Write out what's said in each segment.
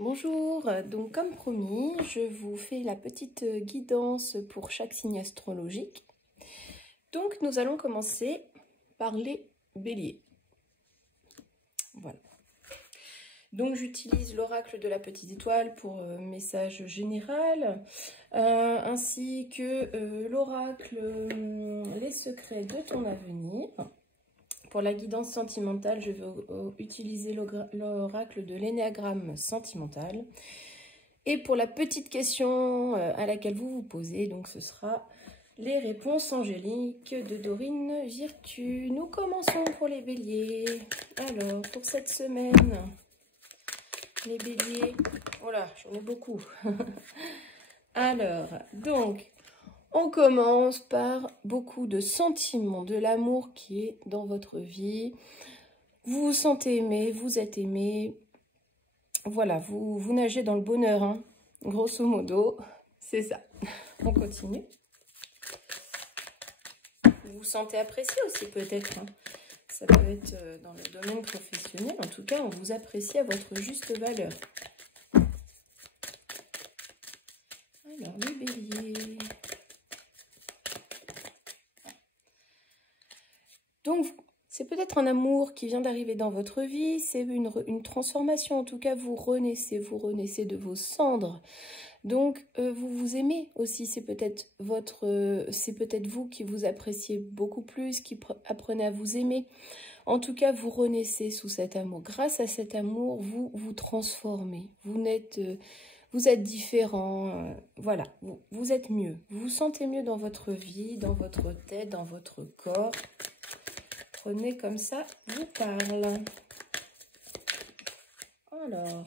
Bonjour, donc comme promis, je vous fais la petite guidance pour chaque signe astrologique. Donc nous allons commencer par les béliers. Voilà. Donc j'utilise l'oracle de la petite étoile pour message général, ainsi que l'oracle les secrets de ton avenir. Pour la guidance sentimentale, je vais utiliser l'oracle de l'énéagramme sentimental. Et pour la petite question à laquelle vous vous posez, donc ce sera les réponses angéliques de Dorine Virtue. Nous commençons pour les béliers. Alors, pour cette semaine, les béliers, voilà, j'en ai beaucoup. Alors, donc, on commence par beaucoup de sentiments, de l'amour qui est dans votre vie. Vous vous sentez aimé, vous êtes aimé. Voilà, vous nagez dans le bonheur, hein. Grosso modo, c'est ça. On continue. Vous vous sentez apprécié aussi peut-être, hein. Ça peut être dans le domaine professionnel. En tout cas, on vous apprécie à votre juste valeur. Alors, les béliers... Donc, c'est peut-être un amour qui vient d'arriver dans votre vie, c'est une transformation, en tout cas vous renaissez de vos cendres. Donc, vous vous aimez aussi, c'est peut-être vous qui vous appréciez beaucoup plus, qui apprenez à vous aimer. En tout cas, vous renaissez sous cet amour. Grâce à cet amour, vous vous transformez, vous êtes différent, voilà, vous êtes mieux. Vous vous sentez mieux dans votre vie, dans votre tête, dans votre corps. Prenez comme ça, vous parle. Alors,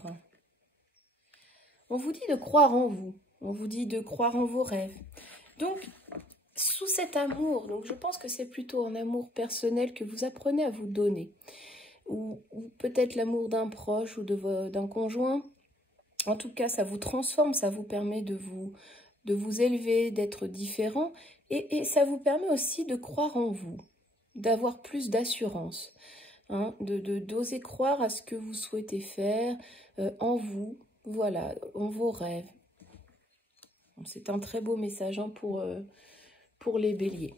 on vous dit de croire en vous. On vous dit de croire en vos rêves. Donc, sous cet amour, donc je pense que c'est plutôt un amour personnel que vous apprenez à vous donner. Ou peut-être l'amour d'un proche ou d'un conjoint. En tout cas, ça vous transforme, ça vous permet de vous élever, d'être différent. Et ça vous permet aussi de croire en vous, d'avoir plus d'assurance, hein, d'oser croire à ce que vous souhaitez faire, en vous, voilà, en vos rêves. C'est un très beau message, hein, pour les béliers.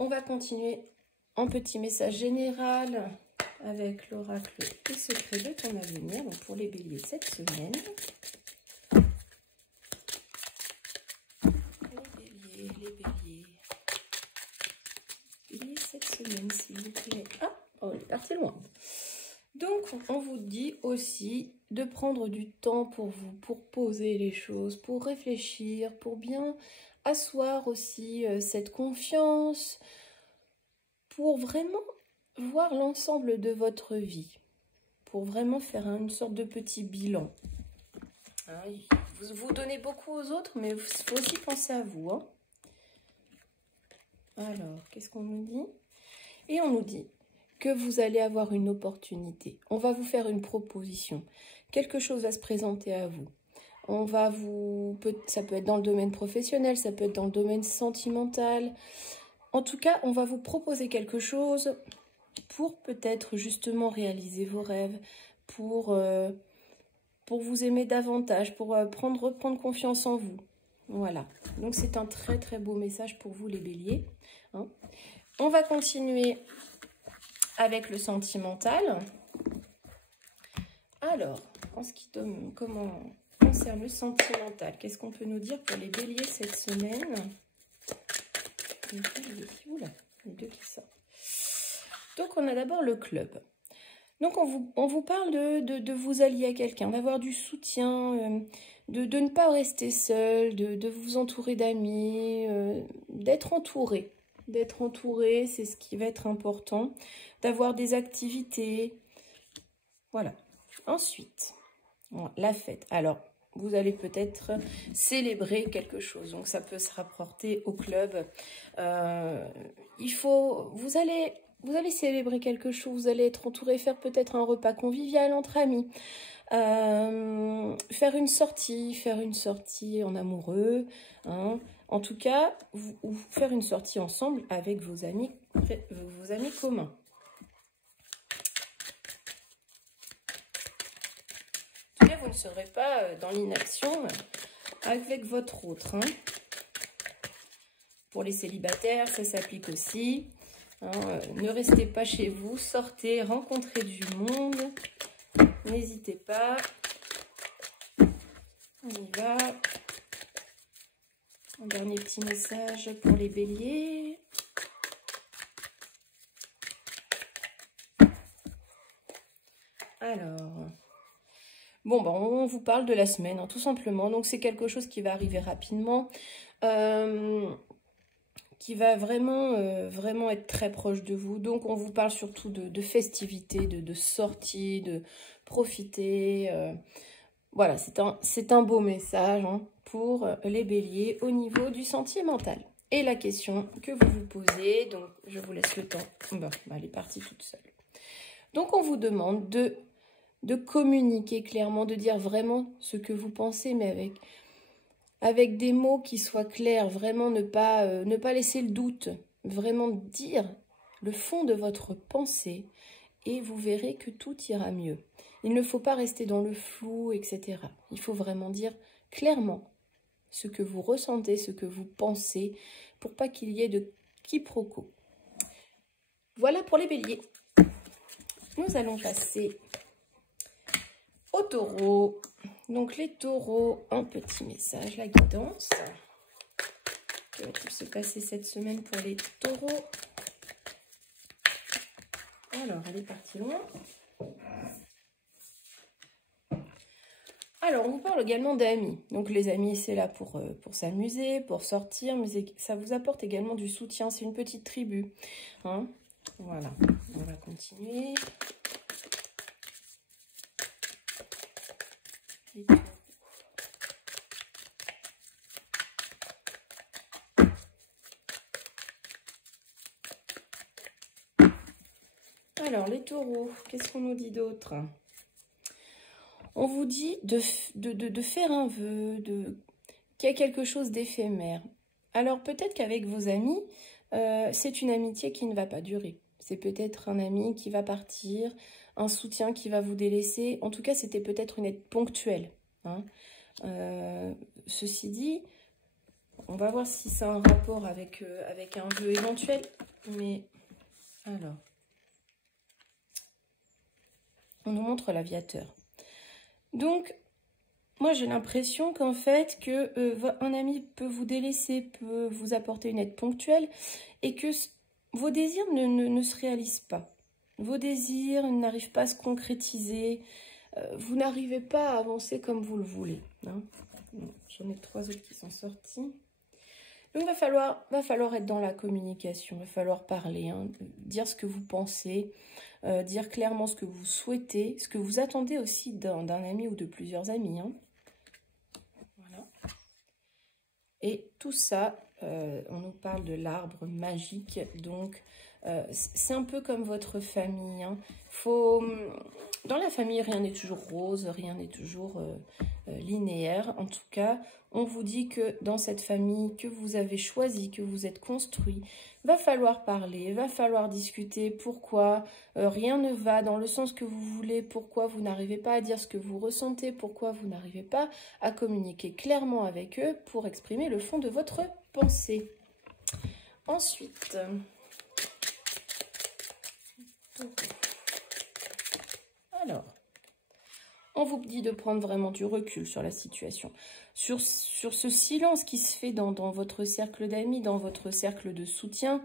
On va continuer en petit message général avec l'oracle Les secrets de ton avenir, donc pour les béliers cette semaine. Les béliers. Cette semaine, s'il vous plaît. Ah, on est parti loin. Donc, on vous dit aussi de prendre du temps pour vous, pour poser les choses, pour réfléchir, pour bien asseoir aussi cette confiance, pour vraiment voir l'ensemble de votre vie, pour vraiment faire une sorte de petit bilan. Hein, vous donnez beaucoup aux autres, mais il faut aussi penser à vous, hein. Alors, qu'est-ce qu'on nous dit? Et on nous dit que vous allez avoir une opportunité. On va vous faire une proposition. Quelque chose va se présenter à vous. Ça peut être dans le domaine professionnel, ça peut être dans le domaine sentimental. En tout cas, on va vous proposer quelque chose pour peut-être justement réaliser vos rêves, pour vous aimer davantage, pour reprendre confiance en vous. Voilà, donc c'est un très très beau message pour vous les béliers, hein. On va continuer avec le sentimental. Alors, en ce qui concerne le sentimental, qu'est-ce qu'on peut nous dire pour les béliers cette semaine? Oula, les deux qui sortent. Donc on a d'abord le club. Donc on vous parle de vous allier à quelqu'un, d'avoir du soutien, de ne pas rester seul, de vous entourer d'amis, d'être entouré. D'être entouré, c'est ce qui va être important. D'avoir des activités. Voilà. Ensuite, la fête. Alors, vous allez peut-être célébrer quelque chose. Donc, ça peut se rapporter au club. Vous allez célébrer quelque chose. Vous allez être entouré, faire peut-être un repas convivial entre amis. Faire une sortie en amoureux, hein. En tout cas, ou faire une sortie ensemble avec vos amis communs. vous ne serez pas dans l'inaction avec votre autre. Hein. Pour les célibataires, ça s'applique aussi. Hein, ne restez pas chez vous, sortez, rencontrez du monde. N'hésitez pas. On y va. Un dernier petit message pour les béliers. Alors, bon, ben, on vous parle de la semaine, hein, tout simplement. Donc, c'est quelque chose qui va arriver rapidement, qui va vraiment être très proche de vous. Donc, on vous parle surtout de festivités, de sorties, de profiter. Voilà, c'est un beau message hein, pour les béliers au niveau du sentimental. Et la question que vous vous posez, donc je vous laisse le temps. Bon, elle est partie toute seule. Donc, on vous demande de communiquer clairement, de dire vraiment ce que vous pensez, mais avec des mots qui soient clairs, vraiment ne pas laisser le doute, vraiment dire le fond de votre pensée et vous verrez que tout ira mieux. Il ne faut pas rester dans le flou, etc. Il faut vraiment dire clairement ce que vous ressentez, ce que vous pensez, pour pas qu'il y ait de quiproquo. Voilà pour les béliers. Nous allons passer aux taureaux. Donc les taureaux, un petit message, la guidance. Que va-t-il se passer cette semaine pour les taureaux? Alors, elle est partie loin. Alors, on vous parle également d'amis. Donc, les amis, c'est là pour s'amuser, pour sortir, mais ça vous apporte également du soutien. C'est une petite tribu. Hein, voilà, on va continuer. Alors, les taureaux, qu'est-ce qu'on nous dit d'autre? On vous dit de faire un vœu, qu'il y a quelque chose d'éphémère. Alors, peut-être qu'avec vos amis, c'est une amitié qui ne va pas durer. C'est peut-être un ami qui va partir, un soutien qui va vous délaisser. En tout cas, c'était peut-être une aide ponctuelle. Hein. Ceci dit, on va voir si ça a un rapport avec un vœu éventuel. Mais, alors... On nous montre l'aviateur. Donc, moi, j'ai l'impression qu'en fait, un ami peut vous délaisser, peut vous apporter une aide ponctuelle et que vos désirs ne se réalisent pas. Vos désirs n'arrivent pas à se concrétiser. Vous n'arrivez pas à avancer comme vous le voulez. Hein. J'en ai 3 autres qui sont sortis. Donc, va falloir être dans la communication, il va falloir parler, hein, dire ce que vous pensez, dire clairement ce que vous souhaitez, ce que vous attendez aussi d'un ami ou de plusieurs amis. Hein. Voilà. Et tout ça, on nous parle de l'arbre magique, donc c'est un peu comme votre famille. Hein. Dans la famille, rien n'est toujours rose, rien n'est toujours linéaire. En tout cas, on vous dit que dans cette famille que vous avez choisie, que vous êtes construit, va falloir parler, va falloir discuter pourquoi rien ne va dans le sens que vous voulez, pourquoi vous n'arrivez pas à dire ce que vous ressentez, pourquoi vous n'arrivez pas à communiquer clairement avec eux pour exprimer le fond de votre pensée. Ensuite... Alors, on vous dit de prendre vraiment du recul sur la situation, sur ce silence qui se fait dans votre cercle d'amis, dans votre cercle de soutien.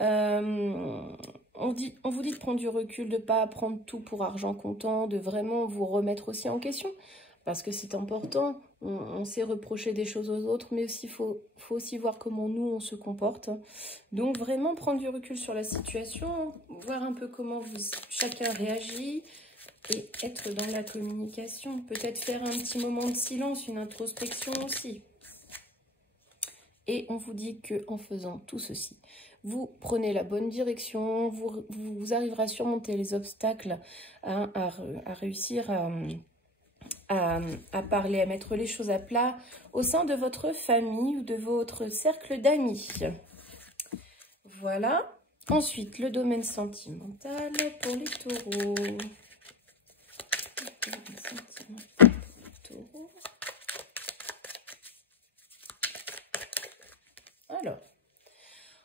On vous dit de prendre du recul, de ne pas prendre tout pour argent comptant, de vraiment vous remettre aussi en question, parce que c'est important. On sait reprocher des choses aux autres, mais aussi faut aussi voir comment nous, on se comporte. Donc, vraiment prendre du recul sur la situation, voir un peu comment chacun réagit et être dans la communication. Peut-être faire un petit moment de silence, une introspection aussi. Et on vous dit qu'en faisant tout ceci, vous prenez la bonne direction, vous arriverez à surmonter les obstacles, hein, à réussir à parler, à mettre les choses à plat au sein de votre famille ou de votre cercle d'amis. Voilà. Ensuite, le domaine sentimental pour les taureaux.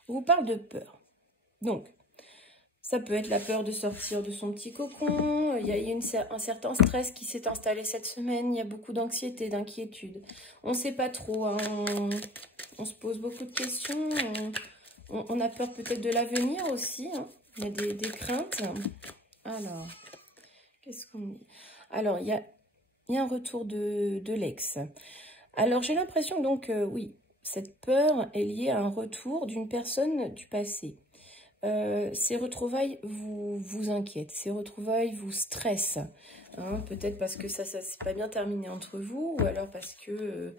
On vous parle de peur. Donc, ça peut être la peur de sortir de son petit cocon. Il y a un certain stress qui s'est installé cette semaine. Il y a beaucoup d'anxiété, d'inquiétude. On ne sait pas trop. Hein. On se pose beaucoup de questions. On a peur peut-être de l'avenir aussi. Hein. Il y a des craintes. Alors, qu'est-ce qu'on dit? Alors, il y a un retour de l'ex. Alors, j'ai l'impression donc, oui, cette peur est liée à un retour d'une personne du passé. Ces retrouvailles vous inquiètent, ces retrouvailles vous stressent. Hein, peut-être parce que ça s'est pas bien terminé entre vous, ou alors parce que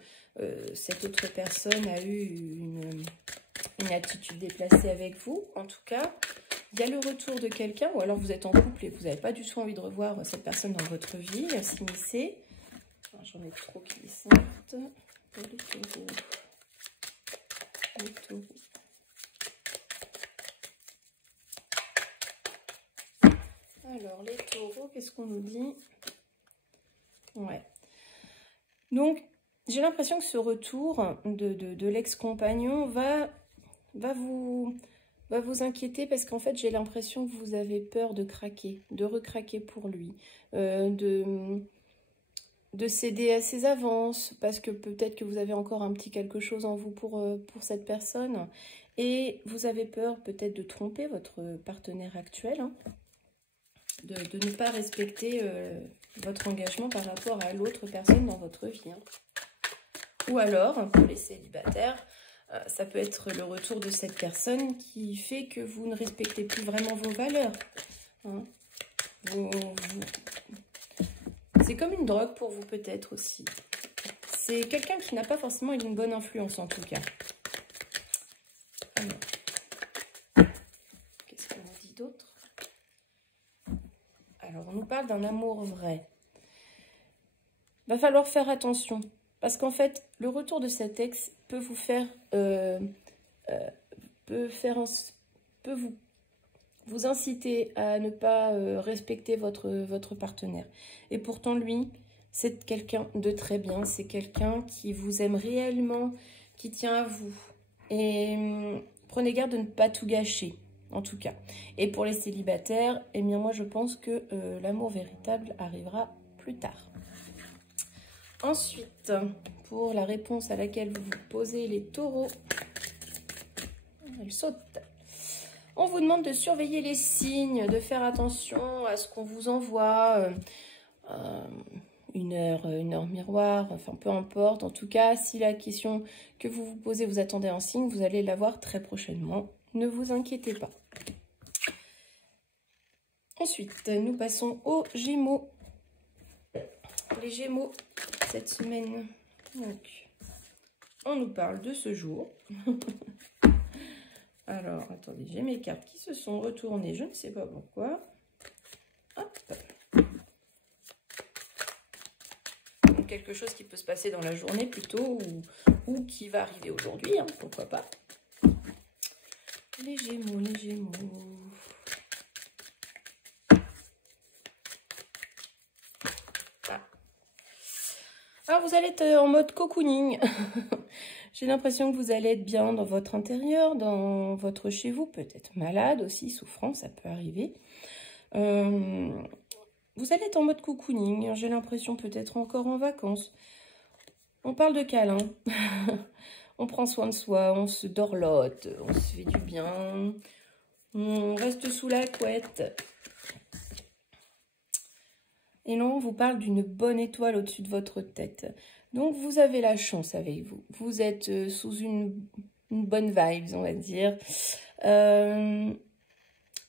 cette autre personne a eu une attitude déplacée avec vous. En tout cas, il y a le retour de quelqu'un, ou alors vous êtes en couple et vous n'avez pas du tout envie de revoir cette personne dans votre vie, s'immiscer. J'en ai trop qui sortent. Les taureaux. Les taureaux. Alors, les taureaux, qu'est-ce qu'on nous dit? Ouais. Donc, j'ai l'impression que ce retour de l'ex-compagnon va vous inquiéter parce qu'en fait, j'ai l'impression que vous avez peur de craquer, de recraquer pour lui, de céder à ses avances parce que peut-être que vous avez encore un petit quelque chose en vous pour cette personne et vous avez peur peut-être de tromper votre partenaire actuel, hein. De ne pas respecter votre engagement par rapport à l'autre personne dans votre vie. Hein. Ou alors, pour les célibataires, ça peut être le retour de cette personne qui fait que vous ne respectez plus vraiment vos valeurs. Hein. C'est comme une drogue pour vous peut-être aussi. C'est quelqu'un qui n'a pas forcément une bonne influence en tout cas. Alors, qu'est-ce qu'on a dit d'autre? Alors, on nous parle d'un amour vrai. Va falloir faire attention. Parce qu'en fait, le retour de cet ex peut vous faire... peut vous inciter à ne pas respecter votre partenaire. Et pourtant, lui, c'est quelqu'un de très bien. C'est quelqu'un qui vous aime réellement, qui tient à vous. Et prenez garde de ne pas tout gâcher. En tout cas. Et pour les célibataires, eh bien moi je pense que l'amour véritable arrivera plus tard. Ensuite, pour la réponse à laquelle vous vous posez les taureaux, elle saute. On vous demande de surveiller les signes, de faire attention à ce qu'on vous envoie, une heure miroir, enfin peu importe. En tout cas, si la question que vous vous posez, vous attendez un signe, vous allez l'avoir très prochainement. Ne vous inquiétez pas. Ensuite, nous passons aux Gémeaux. Les Gémeaux, cette semaine. Donc, on nous parle de ce jour. Alors, attendez, j'ai mes cartes qui se sont retournées. Je ne sais pas pourquoi. Hop. Donc, quelque chose qui peut se passer dans la journée plutôt ou qui va arriver aujourd'hui. Hein, pourquoi pas. Les Gémeaux, les Gémeaux. Ah. Alors, vous allez être en mode cocooning. J'ai l'impression que vous allez être bien dans votre intérieur, dans votre chez vous, peut-être malade aussi, souffrant, ça peut arriver. Vous allez être en mode cocooning. J'ai l'impression peut-être encore en vacances. On parle de câlin. On prend soin de soi, on se dorlote, on se fait du bien, on reste sous la couette. Et là, on vous parle d'une bonne étoile au-dessus de votre tête. Donc, vous avez la chance avec vous. Vous êtes sous une bonne vibe, on va dire.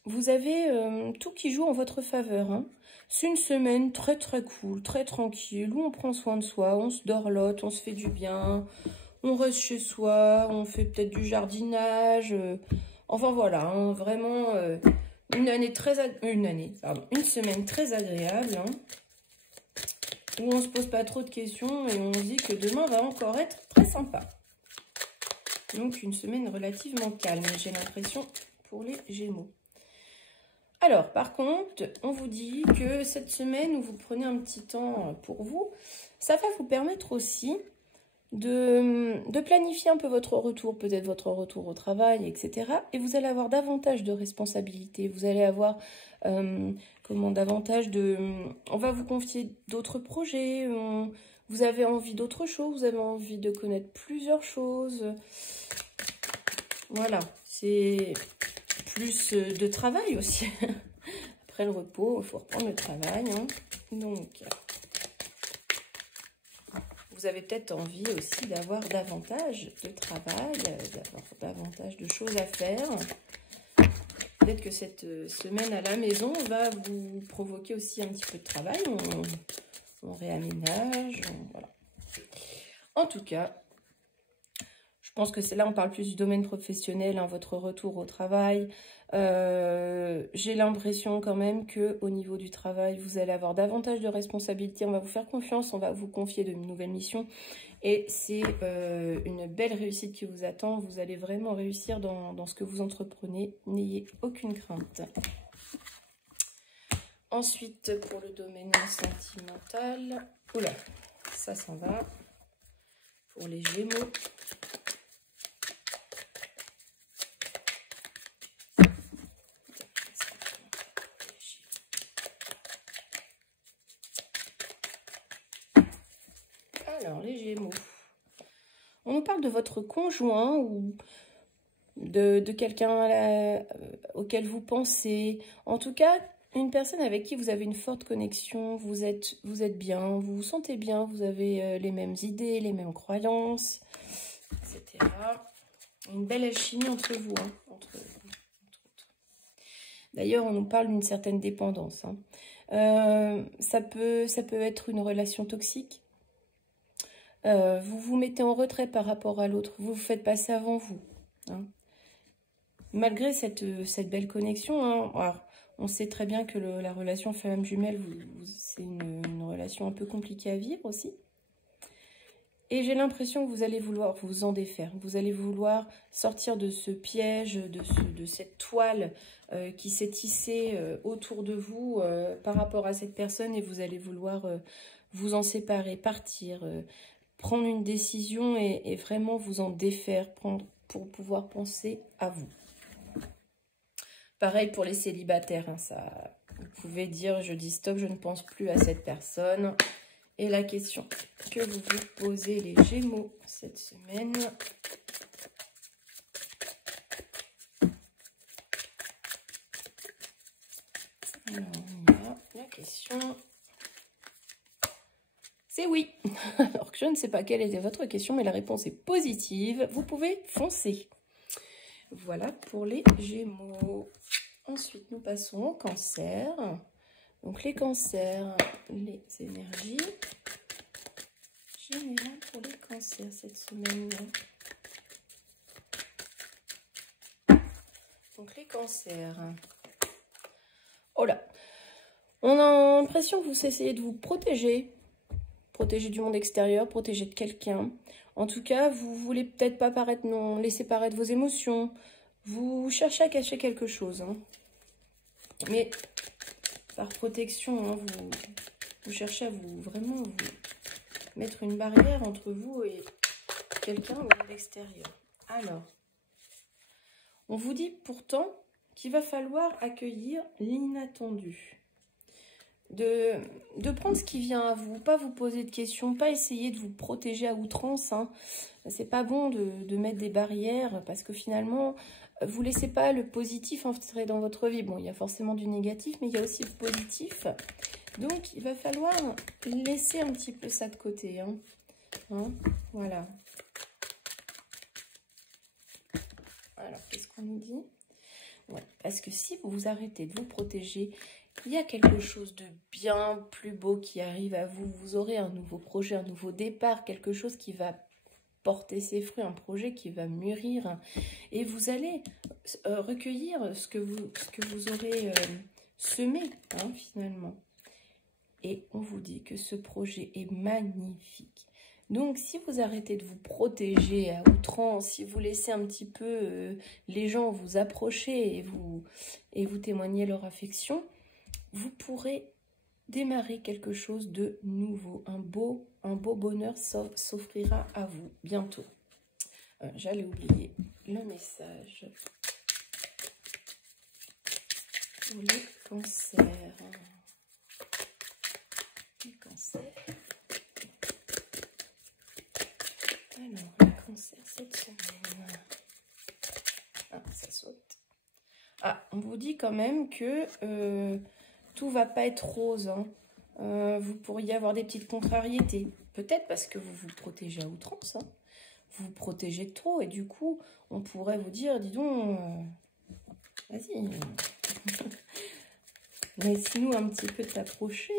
Vous avez tout qui joue en votre faveur. Hein. C'est une semaine très, très cool, très tranquille, où on prend soin de soi, on se dorlote, on se fait du bien. On reste chez soi, on fait peut-être du jardinage. Enfin voilà, hein, vraiment une semaine très agréable. Hein, où on ne se pose pas trop de questions et on se dit que demain va encore être très sympa. Donc une semaine relativement calme, j'ai l'impression, pour les Gémeaux. Alors par contre, on vous dit que cette semaine où vous prenez un petit temps pour vous, ça va vous permettre aussi de planifier un peu votre retour, peut-être votre retour au travail, etc. Et vous allez avoir davantage de responsabilités. Vous allez avoir davantage de... On va vous confier d'autres projets. Vous avez envie d'autre chose. Vous avez envie de connaître plusieurs choses. Voilà, c'est plus de travail aussi. Après le repos, il faut reprendre le travail. Hein. Donc, vous avez peut-être envie aussi d'avoir davantage de travail, d'avoir davantage de choses à faire. Peut-être que cette semaine à la maison va vous provoquer aussi un petit peu de travail. On réaménage, voilà. En tout cas, je pense que c'est là, on parle plus du domaine professionnel, hein, votre retour au travail. J'ai l'impression quand même qu'au niveau du travail, vous allez avoir davantage de responsabilités. On va vous faire confiance, on va vous confier de nouvelles missions. Et c'est une belle réussite qui vous attend. Vous allez vraiment réussir dans ce que vous entreprenez. N'ayez aucune crainte. Ensuite, pour le domaine sentimental, oula, ça s'en va. Pour les Gémeaux. Alors, les Gémeaux. On nous parle de votre conjoint ou de quelqu'un auquel vous pensez. En tout cas, une personne avec qui vous avez une forte connexion. Vous êtes bien, vous vous sentez bien, vous avez les mêmes idées, les mêmes croyances, etc. Une belle alchimie entre vous, hein, entre autres. D'ailleurs, on nous parle d'une certaine dépendance. Hein. Ça peut être une relation toxique. Vous vous mettez en retrait par rapport à l'autre. Vous vous faites passer avant vous. Hein. Malgré cette belle connexion, hein, alors, on sait très bien que la relation femme jumelle, c'est une relation un peu compliquée à vivre aussi. Et j'ai l'impression que vous allez vouloir vous en défaire. Vous allez vouloir sortir de ce piège, de cette toile qui s'est tissée autour de vous par rapport à cette personne. Et vous allez vouloir vous en séparer, partir, prendre une décision et vraiment vous en défaire pour pouvoir penser à vous. Pareil pour les célibataires. Hein, ça, vous pouvez dire, je dis stop, je ne pense plus à cette personne. Et la question que vous vous posez, les Gémeaux, cette semaine. Alors, on y va. La question, c'est oui. Alors que je ne sais pas quelle était votre question, mais la réponse est positive. Vous pouvez foncer. Voilà pour les Gémeaux. Ensuite, nous passons au Cancer. Donc, les Cancers, les énergies. Général pour les Cancers cette semaine. Donc, les Cancers. Oh là. On a l'impression que vous essayez de vous protéger. Protéger du monde extérieur, protéger de quelqu'un. En tout cas, vous voulez peut-être pas laisser paraître vos émotions. Vous cherchez à cacher quelque chose. Hein. Mais par protection, hein, vous cherchez à vraiment vous mettre une barrière entre vous et quelqu'un au monde extérieur. Alors, on vous dit pourtant qu'il va falloir accueillir l'inattendu. De prendre ce qui vient à vous, pas vous poser de questions, pas essayer de vous protéger à outrance. Hein. C'est pas bon de mettre des barrières parce que finalement, vous laissez pas le positif entrer dans votre vie. Bon, il y a forcément du négatif, mais il y a aussi le positif. Donc, il va falloir laisser un petit peu ça de côté. Hein. Voilà. Alors, qu'est-ce qu'on nous dit? Ouais, parce que si vous vous arrêtez de vous protéger, il y a quelque chose de bien plus beau qui arrive à vous. Vous aurez un nouveau projet, un nouveau départ, quelque chose qui va porter ses fruits, un projet qui va mûrir. Et vous allez recueillir ce que vous aurez semé, hein, finalement. Et on vous dit que ce projet est magnifique. Donc, si vous arrêtez de vous protéger à outrance, si vous laissez un petit peu les gens vous approcher et vous témoigner leur affection, vous pourrez démarrer quelque chose de nouveau, un beau un beau bonheur s'offrira à vous bientôt. J'allais oublier le message pour les cancers. Les cancers. Alors, les cancers cette semaine. Ah, ça saute. Ah, on vous dit quand même que tout va pas être rose. Hein. Vous pourriez avoir des petites contrariétés. Peut-être parce que vous vous protégez à outrance. Hein. Vous vous protégez de trop. Et du coup, on pourrait vous dire, dis donc, vas-y. Laisse-nous un petit peu t'approcher.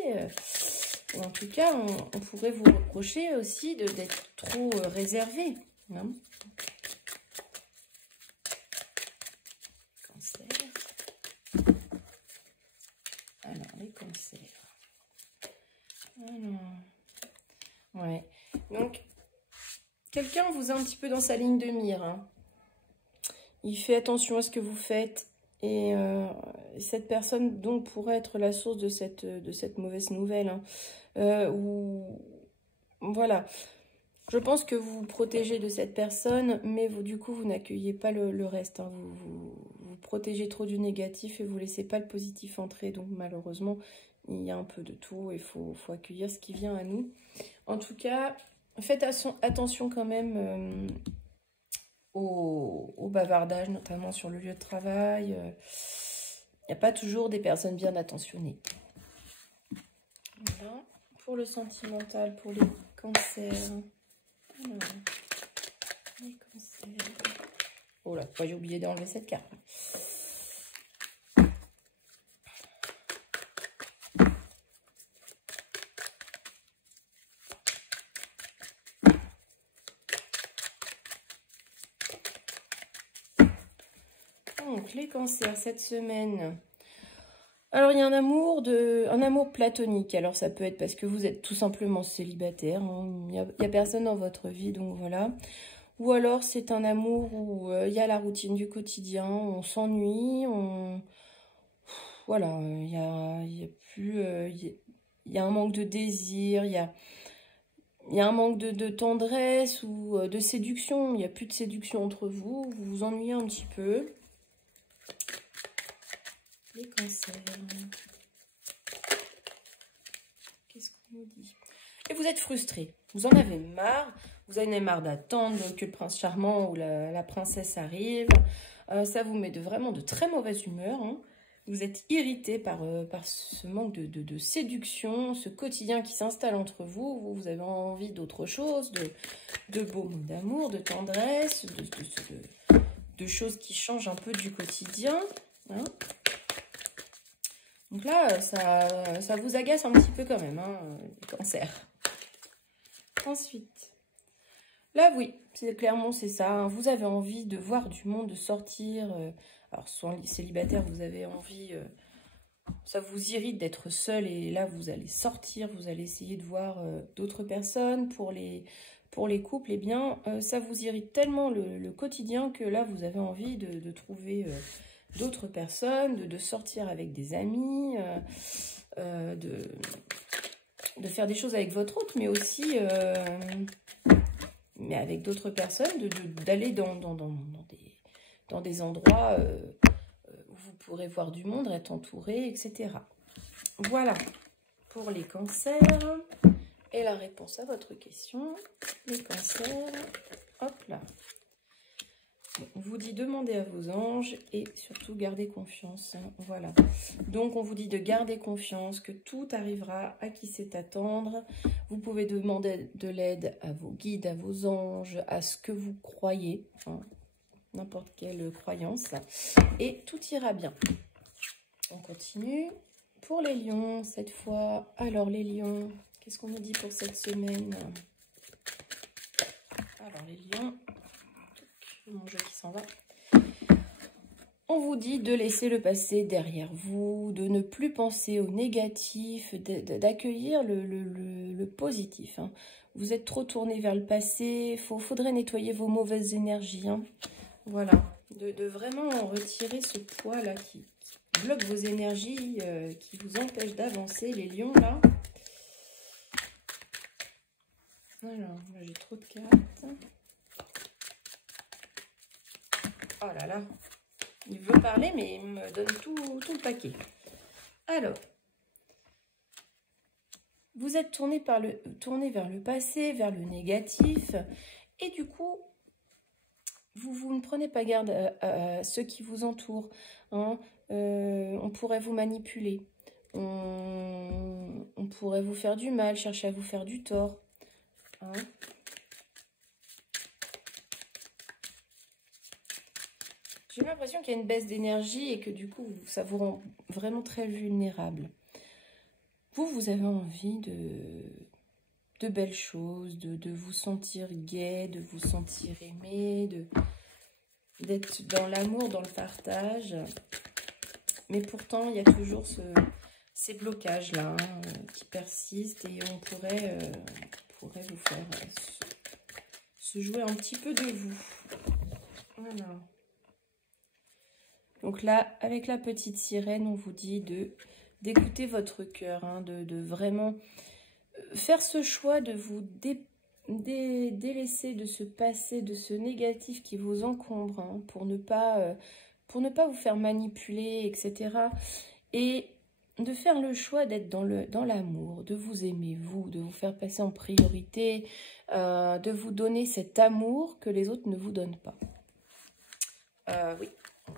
En tout cas, on pourrait vous reprocher aussi d'être trop réservé. Hein. Cancer. Alors, les cancers. Alors, ouais. Donc, quelqu'un vous a un petit peu dans sa ligne de mire. Hein. Il fait attention à ce que vous faites. Et cette personne, donc, pourrait être la source de cette mauvaise nouvelle. Hein. Voilà. Je pense que vous vous protégez de cette personne, mais du coup, vous n'accueillez pas le reste. Hein. Vous protégez trop du négatif et vous ne laissez pas le positif entrer. Donc, malheureusement, il y a un peu de tout et il faut accueillir ce qui vient à nous. En tout cas, faites attention quand même au bavardage, notamment sur le lieu de travail. Il n'y a pas toujours des personnes bien attentionnées. Voilà. Pour le sentimental, pour les cancers. Alors, les cancers. Oh là, j'ai oublié d'enlever cette carte. Donc, les cancers cette semaine. Alors, il y a un amour platonique. Alors, ça peut être parce que vous êtes tout simplement célibataire. Hein. Il n'y a personne dans votre vie, donc voilà. Ou alors, c'est un amour où il y a la routine du quotidien, on s'ennuie, voilà, il y a plus... il y a un manque de désir, il y a un manque de tendresse ou de séduction. Il n'y a plus de séduction entre vous, vous vous ennuyez un petit peu. Les cancers. Qu'est-ce qu'on nous dit? Et vous êtes frustré. Vous en avez marre. Vous en avez marre d'attendre que le prince charmant ou la princesse arrive. Ça vous met vraiment de très mauvaise humeur. Hein. Vous êtes irrité par ce manque de séduction, ce quotidien qui s'installe entre vous. Vous avez envie d'autre chose, de beaux mots d'amour, de tendresse, de choses qui changent un peu du quotidien. Hein. Donc là, ça vous agace un petit peu quand même, hein, les cancers. Ensuite, là, oui, clairement, c'est ça. Hein, vous avez envie de voir du monde, de sortir. Alors, soit célibataire, vous avez envie... ça vous irrite d'être seul. Et là, vous allez sortir, vous allez essayer de voir d'autres personnes. Pour les couples, eh bien, ça vous irrite tellement le quotidien que là, vous avez envie de trouver... d'autres personnes, de sortir avec des amis, de faire des choses avec votre hôte, mais aussi mais avec d'autres personnes, d'aller dans des endroits où vous pourrez voir du monde, être entouré, etc. Voilà pour les cancers. Et la réponse à votre question, les cancers, hop là. On vous dit demander à vos anges et surtout garder confiance. Hein, voilà. Donc, on vous dit de garder confiance, que tout arrivera à qui sait attendre. Vous pouvez demander de l'aide à vos guides, à vos anges, à ce que vous croyez. Hein, n'importe quelle croyance. Et tout ira bien. On continue. Pour les lions, cette fois. Alors, les lions, qu'est-ce qu'on nous dit pour cette semaine? Alors, les lions... Mon jeu qui s'en va. On vous dit de laisser le passé derrière vous, de ne plus penser au négatif, d'accueillir le positif. Hein. Vous êtes trop tourné vers le passé, faudrait nettoyer vos mauvaises énergies. Hein. Voilà, de vraiment retirer ce poids-là qui bloque vos énergies, qui vous empêche d'avancer, les lions là. Alors, là j'ai trop de cartes. Oh là là, il veut parler mais il me donne tout le paquet. Alors, vous êtes tourné vers le passé, vers le négatif, et du coup, vous ne prenez pas garde à ceux qui vous entourent. Hein. On pourrait vous manipuler, on pourrait vous faire du mal, chercher à vous faire du tort. Hein. J'ai l'impression qu'il y a une baisse d'énergie et que du coup, ça vous rend vraiment très vulnérable. Vous avez envie de belles choses, de vous sentir gai, de vous sentir aimé, d'être dans l'amour, dans le partage. Mais pourtant, il y a toujours ces blocages-là hein, qui persistent et on pourrait vous faire se jouer un petit peu de vous. Voilà. Donc là, avec la petite sirène, on vous dit d'écouter votre cœur, hein, de vraiment faire ce choix de vous délaisser de ce passé, de ce négatif qui vous encombre, hein, pour ne pas vous faire manipuler, etc. Et de faire le choix d'être dans l'amour, de vous aimer, vous, de vous faire passer en priorité, de vous donner cet amour que les autres ne vous donnent pas. Oui.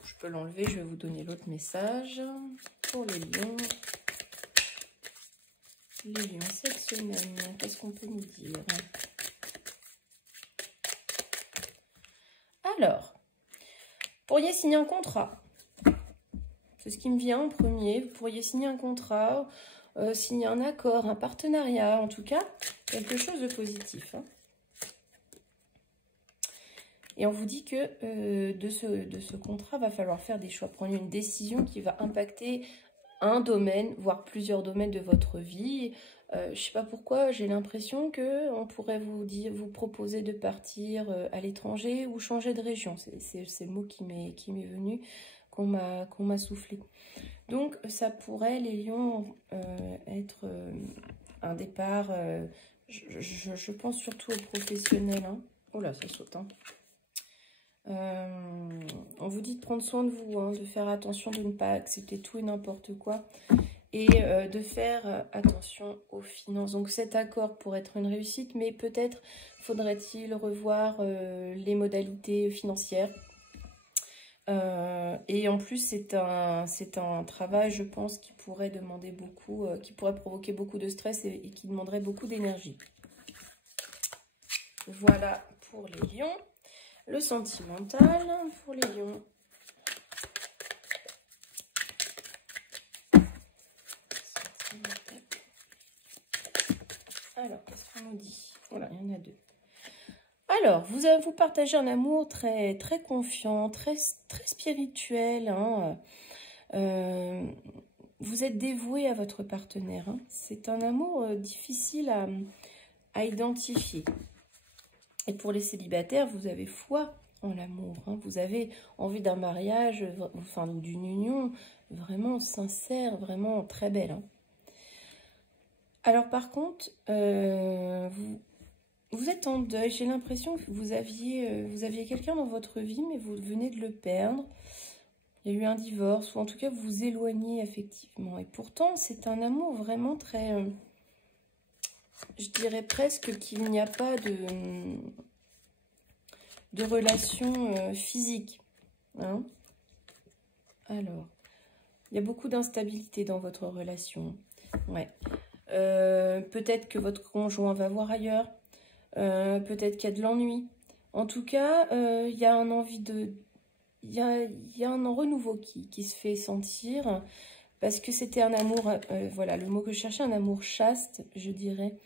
Je peux l'enlever, je vais vous donner l'autre message pour les lions. Les lions cette semaine, qu'est-ce qu'on peut nous dire? Alors, vous pourriez signer un contrat. C'est ce qui me vient en premier. Vous pourriez signer un contrat, signer un accord, un partenariat, en tout cas, quelque chose de positif. Hein. Et on vous dit que de ce contrat, va falloir faire des choix, prendre une décision qui va impacter un domaine, voire plusieurs domaines de votre vie. Je ne sais pas pourquoi, j'ai l'impression qu'on pourrait vous proposer de partir à l'étranger ou changer de région. C'est le mot qui m'est venu, qu'on m'a soufflé. Donc, ça pourrait, les lions, être un départ, je pense surtout aux professionnels. Hein. Oh là, ça saute, hein. On vous dit de prendre soin de vous, hein, de faire attention, de ne pas accepter tout et n'importe quoi et de faire attention aux finances. Donc cet accord pourrait être une réussite, mais peut-être faudrait-il revoir les modalités financières. Et en plus c'est un travail, je pense, qui pourrait demander beaucoup, qui pourrait provoquer beaucoup de stress et qui demanderait beaucoup d'énergie. Voilà pour les lions. Le sentimental pour les lions. Alors, qu'est-ce qu'on nous dit? Voilà, il y en a deux. Alors, vous partagez un amour très, très confiant, très, très spirituel. Hein. Vous êtes dévoué à votre partenaire. Hein. C'est un amour difficile à identifier. Et pour les célibataires, vous avez foi en l'amour. Hein. Vous avez envie d'un mariage, enfin d'une union vraiment sincère, vraiment très belle. Hein. Alors par contre, vous êtes en deuil. J'ai l'impression que vous aviez quelqu'un dans votre vie, mais vous venez de le perdre. Il y a eu un divorce, ou en tout cas vous vous éloignez affectivement. Et pourtant, c'est un amour vraiment très... je dirais presque qu'il n'y a pas de relation physique. Hein. Alors, il y a beaucoup d'instabilité dans votre relation. Ouais. Peut-être que votre conjoint va voir ailleurs. Peut-être qu'il y a de l'ennui. En tout cas, il y a un envie de... Il y a un renouveau qui se fait sentir. Parce que c'était un amour... voilà, le mot que je cherchais, un amour chaste, je dirais.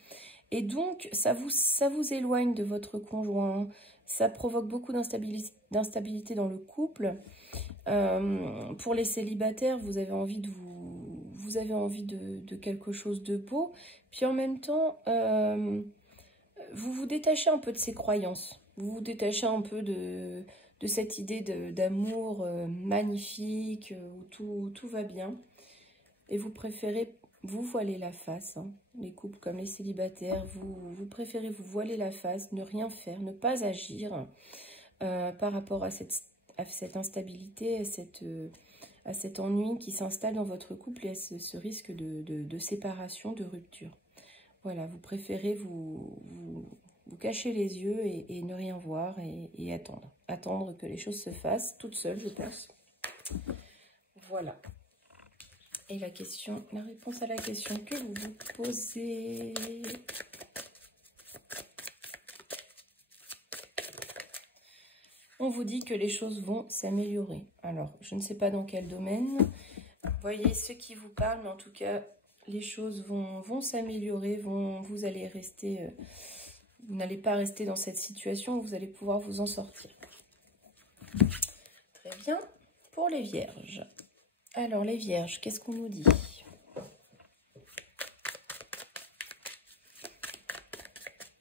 Et donc, ça vous éloigne de votre conjoint. Ça provoque beaucoup d'instabilité dans le couple. Pour les célibataires, vous avez envie de quelque chose de beau. Puis en même temps, vous vous détachez un peu de ces croyances. Vous vous détachez un peu de cette idée d'amour magnifique, où tout va bien. Et vous préférez vous voilez la face. Hein. Les couples comme les célibataires, vous préférez vous voiler la face, ne rien faire, ne pas agir par rapport à cette instabilité, à cet ennui qui s'installe dans votre couple et à ce risque de séparation, de rupture. Voilà, vous préférez vous cacher les yeux et ne rien voir et attendre. Attendre que les choses se fassent toutes seules, je pense. Voilà. Et la réponse à la question que vous vous posez. On vous dit que les choses vont s'améliorer. Alors, je ne sais pas dans quel domaine. Vous voyez ce qui vous parle, mais en tout cas, les choses vont s'améliorer. Vous allez rester... vous n'allez pas rester dans cette situation. Vous allez pouvoir vous en sortir. Très bien. Pour les vierges. Alors, les vierges, qu'est-ce qu'on nous dit?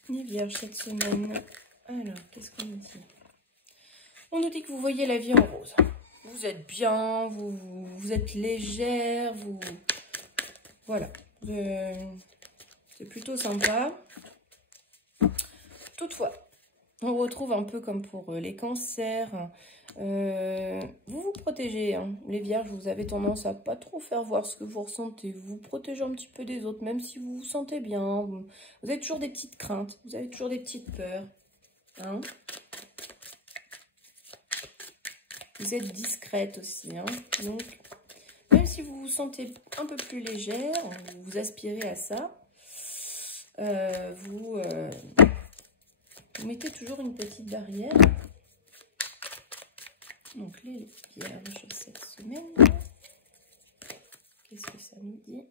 Les vierges cette semaine. Alors, qu'est-ce qu'on nous dit? On nous dit que vous voyez la vie en rose. Vous êtes bien, vous êtes légère, voilà. C'est plutôt sympa. Toutefois, on retrouve un peu comme pour les cancers. Vous vous protégez, hein. Les vierges, vous avez tendance à pas trop faire voir ce que vous ressentez. Vous vous protégez un petit peu des autres, même si vous vous sentez bien. Vous avez toujours des petites craintes, vous avez toujours des petites peurs. Hein. Vous êtes discrète aussi. Hein. Donc, même si vous vous sentez un peu plus légère, vous aspirez à ça, vous mettez toujours une petite barrière. Donc, les vierges cette semaine, qu'est-ce que ça nous dit?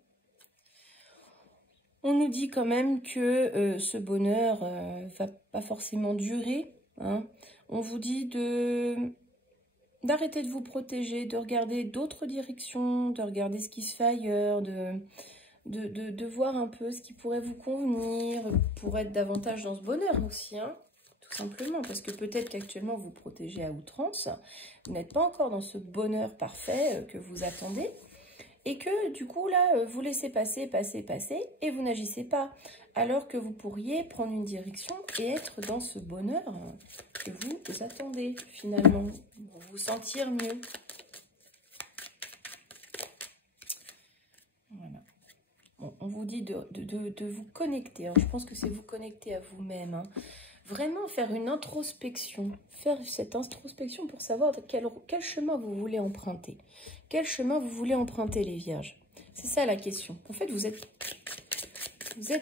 On nous dit quand même que ce bonheur va pas forcément durer. Hein. On vous dit d'arrêter de vous protéger, de regarder d'autres directions, de regarder ce qui se fait ailleurs, de voir un peu ce qui pourrait vous convenir, pour être davantage dans ce bonheur aussi, hein. Tout simplement, parce que peut-être qu'actuellement vous protégez à outrance, vous n'êtes pas encore dans ce bonheur parfait que vous attendez, et que du coup là, vous laissez passer, et vous n'agissez pas, alors que vous pourriez prendre une direction et être dans ce bonheur que vous attendez finalement, pour vous sentir mieux. Voilà. Bon, on vous dit de vous connecter, hein. Je pense que c'est vous connecter à vous-même, hein. Vraiment faire une introspection, faire cette introspection pour savoir quel chemin vous voulez emprunter. Quel chemin vous voulez emprunter, les vierges? C'est ça la question. En fait, vous êtes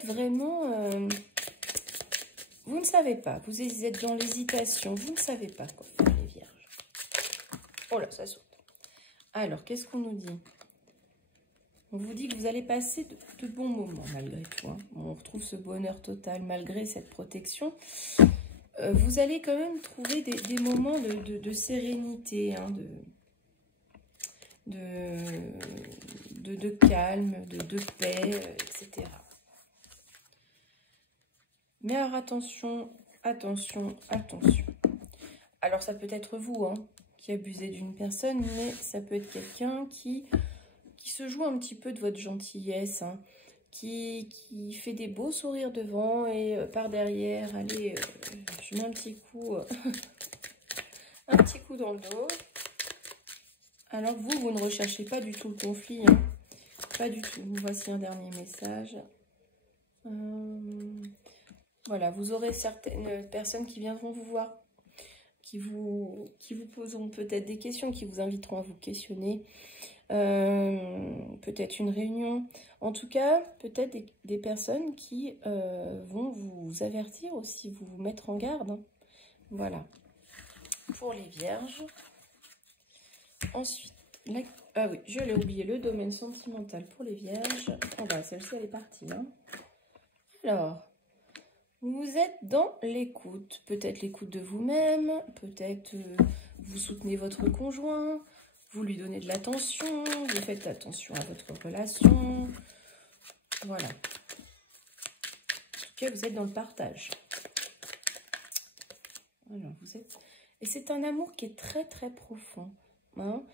vraiment... vous ne savez pas, vous êtes dans l'hésitation, vous ne savez pas quoi faire, les vierges. Oh là, ça saute. Alors, qu'est-ce qu'on nous dit? On vous dit que vous allez passer de bons moments malgré tout. Hein. On retrouve ce bonheur total malgré cette protection. Vous allez quand même trouver des moments de sérénité, hein, de calme, de paix, etc. Mais alors attention, attention, attention. Alors ça peut être vous, hein, qui abusez d'une personne, mais ça peut être quelqu'un qui se joue un petit peu de votre gentillesse, hein, qui fait des beaux sourires devant et par derrière, allez, je mets un petit coup dans le dos. Alors vous ne recherchez pas du tout le conflit, hein, pas du tout. Voici un dernier message. Voilà, vous aurez certaines personnes qui viendront vous voir, qui vous poseront peut-être des questions, qui vous inviteront à vous questionner. Peut-être une réunion, en tout cas peut-être des personnes qui vont vous avertir aussi, vous mettre en garde, hein. Voilà pour les vierges. Ensuite ah oui, je l'ai oublié, le domaine sentimental pour les vierges. Oh bah celle-ci elle est partie, hein. Alors vous êtes dans l'écoute, peut-être l'écoute de vous-même, peut-être vous soutenez votre conjoint, vous lui donnez de l'attention, vous faites attention à votre relation. Voilà. En tout cas, vous êtes dans le partage. Voilà, vous êtes... Et c'est un amour qui est très, très profond. Hein.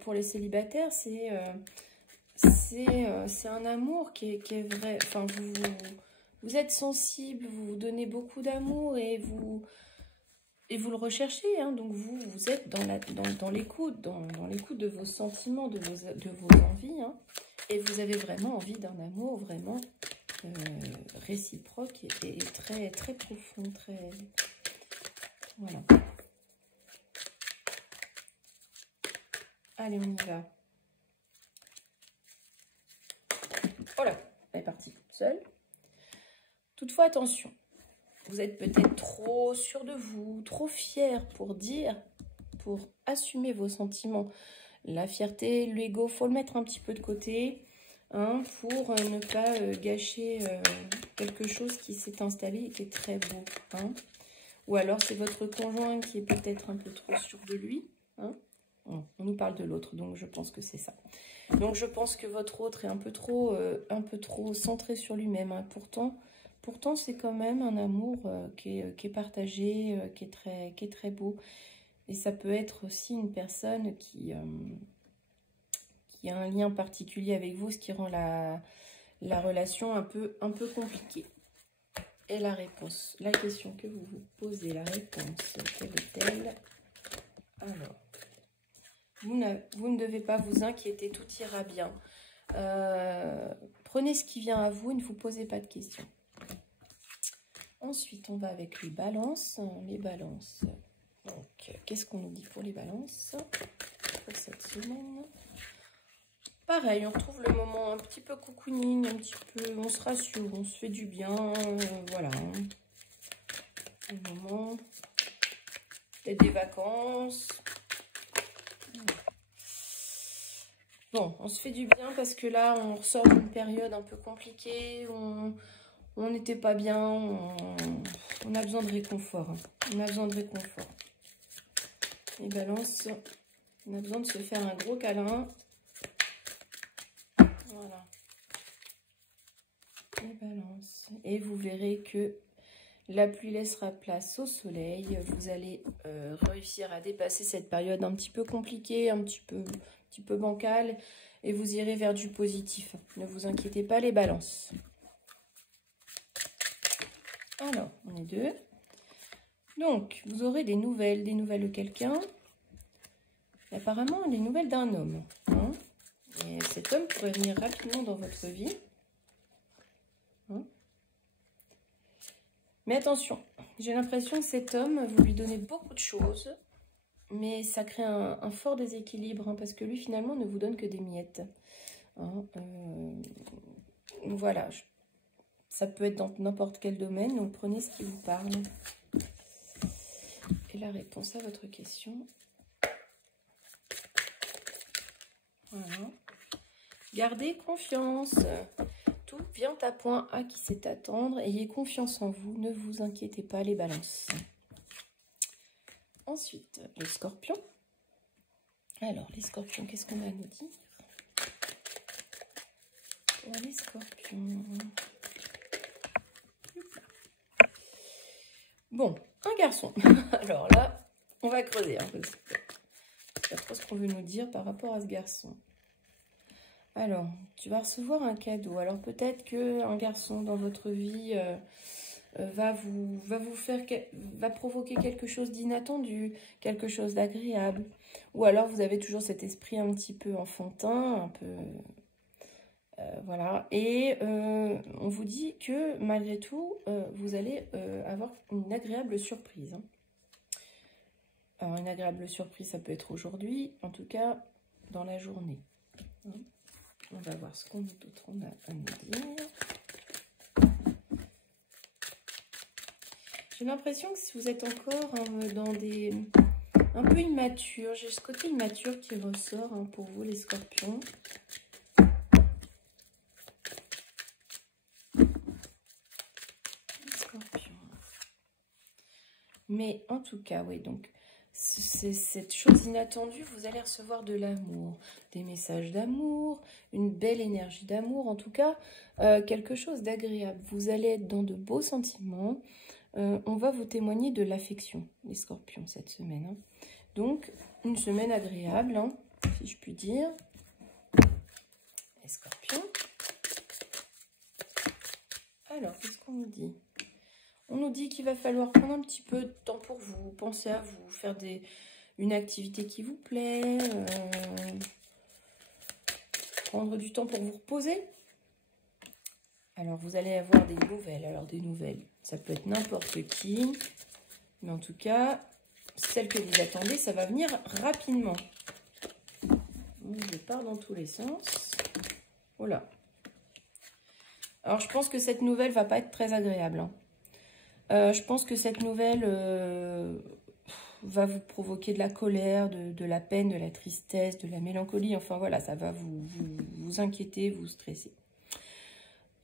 Pour les célibataires, c'est c'est un amour qui est vrai. Enfin, vous êtes sensible, vous vous donnez beaucoup d'amour et vous le recherchez. Hein, donc, vous êtes dans l'écoute, dans l'écoute de vos sentiments, de vos envies. Hein, et vous avez vraiment envie d'un amour vraiment réciproque et très, très profond. Très... Voilà. Allez, on y va. Voilà, elle est partie toute seule. Toutefois, attention, vous êtes peut-être trop sûr de vous, trop fier pour assumer vos sentiments. La fierté, l'ego, faut le mettre un petit peu de côté, hein, pour ne pas gâcher quelque chose qui s'est installé et qui est très beau. Hein. Ou alors, c'est votre conjoint qui est peut-être un peu trop sûr de lui. Hein. On nous parle de l'autre, donc je pense que c'est ça. Donc, je pense que votre autre est un peu trop centré sur lui-même. Hein. Pourtant, c'est quand même un amour qui est partagé, qui est très beau. Et ça peut être aussi une personne qui a un lien particulier avec vous, ce qui rend la relation un peu compliquée. Et la réponse, la question que vous vous posez, la réponse, quelle est-elle? Alors, vous ne devez pas vous inquiéter, tout ira bien. Prenez ce qui vient à vous et ne vous posez pas de questions. Ensuite, on va avec les balances. Les balances. Donc, qu'est-ce qu'on nous dit pour les balances pour cette semaine? Pareil, on retrouve le moment un petit peu cocooning, un petit peu, on se rassure, on se fait du bien, voilà. Un moment, peut-être des vacances. Bon, on se fait du bien parce que là, on ressort d'une période un peu compliquée, on n'était pas bien, on a besoin de réconfort. Hein. On a besoin de réconfort. Les balances, on a besoin de se faire un gros câlin. Voilà. Les balances. Et vous verrez que la pluie laissera place au soleil. Vous allez réussir à dépasser cette période un petit peu compliquée, un petit peu bancale. Et vous irez vers du positif. Ne vous inquiétez pas, les balances. Alors, on est deux. Donc, vous aurez des nouvelles de quelqu'un. Apparemment, des nouvelles d'un homme. Hein. Et cet homme pourrait venir rapidement dans votre vie. Hein. Mais attention, j'ai l'impression que cet homme, vous lui donnez beaucoup de choses. Mais ça crée un fort déséquilibre. Hein, parce que lui, finalement, ne vous donne que des miettes. Hein, voilà. Ça peut être dans n'importe quel domaine. Donc, prenez ce qui vous parle. Et la réponse à votre question. Voilà. Gardez confiance. Tout vient à point à qui sait attendre. Ayez confiance en vous. Ne vous inquiétez pas, les balances. Ensuite, les scorpions. Alors, les scorpions, qu'est-ce qu'on va nous dire? Pour les scorpions. Bon, un garçon. Alors là, on va creuser un peu. C'est pas trop ce qu'on veut nous dire par rapport à ce garçon. Alors, tu vas recevoir un cadeau. Alors peut-être qu'un garçon dans votre vie va provoquer quelque chose d'inattendu, quelque chose d'agréable. Ou alors vous avez toujours cet esprit un petit peu enfantin, un peu... voilà. Et on vous dit que malgré tout, vous allez avoir une agréable surprise. Hein. Alors une agréable surprise, ça peut être aujourd'hui, en tout cas dans la journée. Hein. On va voir ce qu'on d'autre on a à nous dire. J'ai l'impression que si vous êtes encore dans des... un peu immature, j'ai ce côté immature qui ressort hein, pour vous les scorpions. Les scorpions. Mais en tout cas, oui, donc... c'est cette chose inattendue, vous allez recevoir de l'amour, des messages d'amour, une belle énergie d'amour, en tout cas, quelque chose d'agréable. Vous allez être dans de beaux sentiments, on va vous témoigner de l'affection, les scorpions, cette semaine. Hein. Donc, une semaine agréable, hein, si je puis dire. les scorpions. Alors, qu'est-ce qu'on nous dit? On nous dit qu'il va falloir prendre un petit peu de temps pour vous, penser à vous, faire une activité qui vous plaît, prendre du temps pour vous reposer. Alors, vous allez avoir des nouvelles. Alors, des nouvelles, ça peut être n'importe qui, mais en tout cas, celle que vous attendez, ça va venir rapidement. Je pars dans tous les sens. Voilà. Alors, je pense que cette nouvelle va pas être très agréable, hein. Je pense que cette nouvelle va vous provoquer de la colère, de la peine, de la tristesse, de la mélancolie. Enfin, voilà, ça va vous inquiéter, vous stresser.